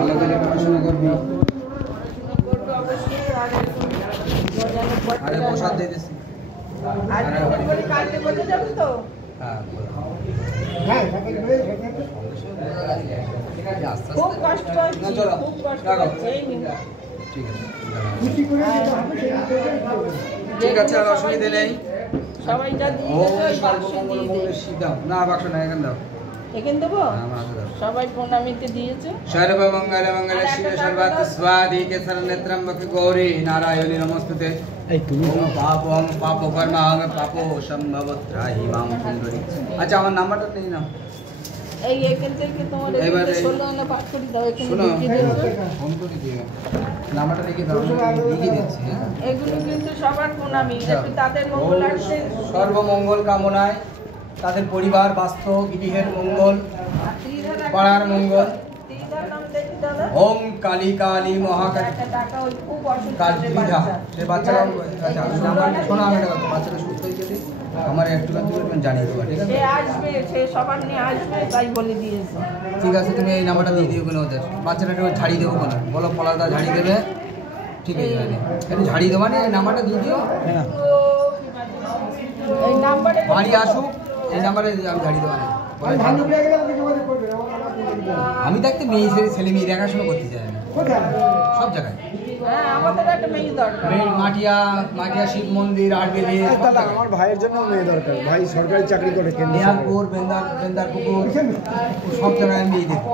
ভালো করে পড়াশোনা করবি। আরে প্রসাদ দিয়ে দিছি। খুব কষ্ট হচ্ছে, খুব কষ্ট হচ্ছে। ঠিক আছে, আর অসুবিধা নেই। সবাই যা দিয়ে না বাক্স না, এখানে দাও। এখানে দেবো, সবাই প্রণামীতে দিয়েছে। সর্বমঙ্গল মঙ্গল শিবে সর্বার্থ স্বাধিকে শরণ্যত্রম্বকে গৌরী নারায়ণী নমস্তুতে। এই তুমি পাপং পাপ কর্মাং পাপো সম্ভবত্রাহি মাং সুন্দরী। আচ্ছা, আমার নাম্বারটা নিয়ে নাও। এই এখান থেকে তোমার 16 আনা পাঠ করে দাও। এখানে ফোন করে দিও, নাম্বারটা লিখে দাও, লিখে দিচ্ছি। এগুলো কিন্তু সবার প্রণামী, একটু তাদের মঙ্গলার্থে সর্বমঙ্গল কামনায়, তাদের পরিবার বাস্তব গৃহের মঙ্গল, পাড়ার মঙ্গল। ওম কালী কালী মহাকালী কালীধা। সে বাচ্চারা শোনো, আমি বাচ্চাটা সুস্থ হয়েছে, আমার একটু জানিয়ে দেবো, ঠিক আছে? আসবে, সে সবার নিয়ে আসবে, তাই বলে দিয়েছে। ঠিক আছে, তুমি এই নাম্বারটা দিয়ে দিও কোনো ওদের। বাচ্চাটা একটু ঝাড়িয়ে দেবো কোনো, বলো পলাদা ঝাড়িয়ে দেবে, ঠিক আছে? একটু ঝাড়িয়ে দেবো, মানে এই নাম্বারটা দিয়ে দিও। এই নাম্বারে বাড়ি আসুক, এই নাম্বারে আমি ঝাড়িয়ে দেবো। আমি দেখতে মেয়ে ছেলে মেয়ে দেখাশোনা করতে চাই না সব জায়গায়। হ্যাঁ, আমাদের একটা মেয়ে দরকার। মাটিয়া শিব মন্দির, আরবেলি। আমার ভাইয়ের জন্য মেয়ে দরকার। ভাই সরকারি চাকরি করে, নিয়ারপুর, বেন্দারপুকুর, সব জায়গায় মেয়ে দেখি।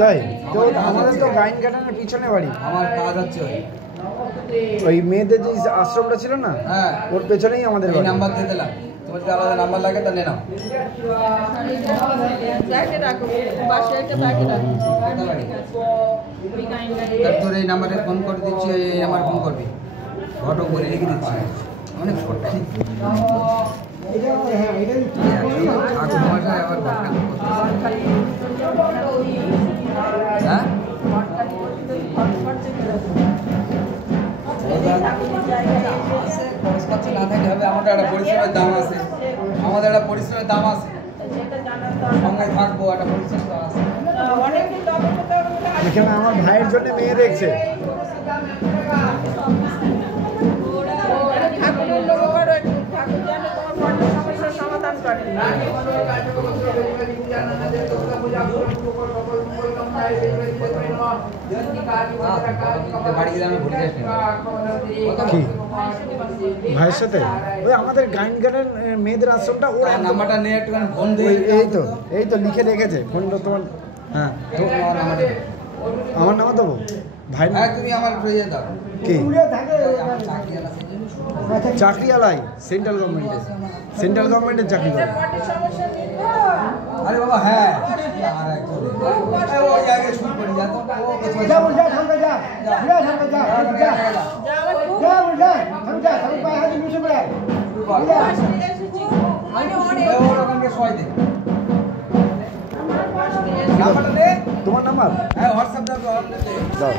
তাই তো আমাদের তো গাইন গার্ডেনের পিছনে বাড়ি। আমার কাজ হচ্ছে ওই মেয়েদের যে আশ্রমটা ছিল না, হ্যাঁ, ওর পেছনেই আমাদের এই নাম্বার দিয়ে দিলাম। তোমার যদি আলাদা নাম্বার লাগে তা নিয়ে নাও। ব্যাগে রাখো, বাসে একটা ব্যাগে রাখো। তোর এই নাম্বারে ফোন করে দিচ্ছি, এই নাম্বার ফোন করবি, ঘটক বলে লিখে দিচ্ছি। অনেক শর্ট হ্যাঁ, না থাকলে হবে। আমাদের একটা পরিশ্রমের দাম আছে, সঙ্গে থাকবো, একটা পরিশ্রম আছে। এখানে আমার ভাইয়ের জন্য মেয়ে দেখছে। ঠাকুরের লোক করো, একটু ঠাকুর যেন তোমার বড় সমস্যার সমাধান করে। কি ভাইয়ের সাথে ওই আমাদের গাইন গার্ডেন মেয়েদের আশ্রমটা, ওর নাম্বারটা নিয়ে একটুখানি ফোন দিয়ে। এই তো লিখে রেখেছে ফোনটা তোমার। হ্যাঁ, আমার নাম্বার দেবো ভাই। তুমি আমার ইয়ে দাও। কি চাকরিওয়ালাই? সেন্ট্রাল গভর্নমেন্টের চাকরি করে। আরে বাবা, হ্যাঁ, ওই জায়গায় শুরু করি, তোমার নাম্বার? হ্যাঁ, হোয়াটসঅ্যাপ দাও।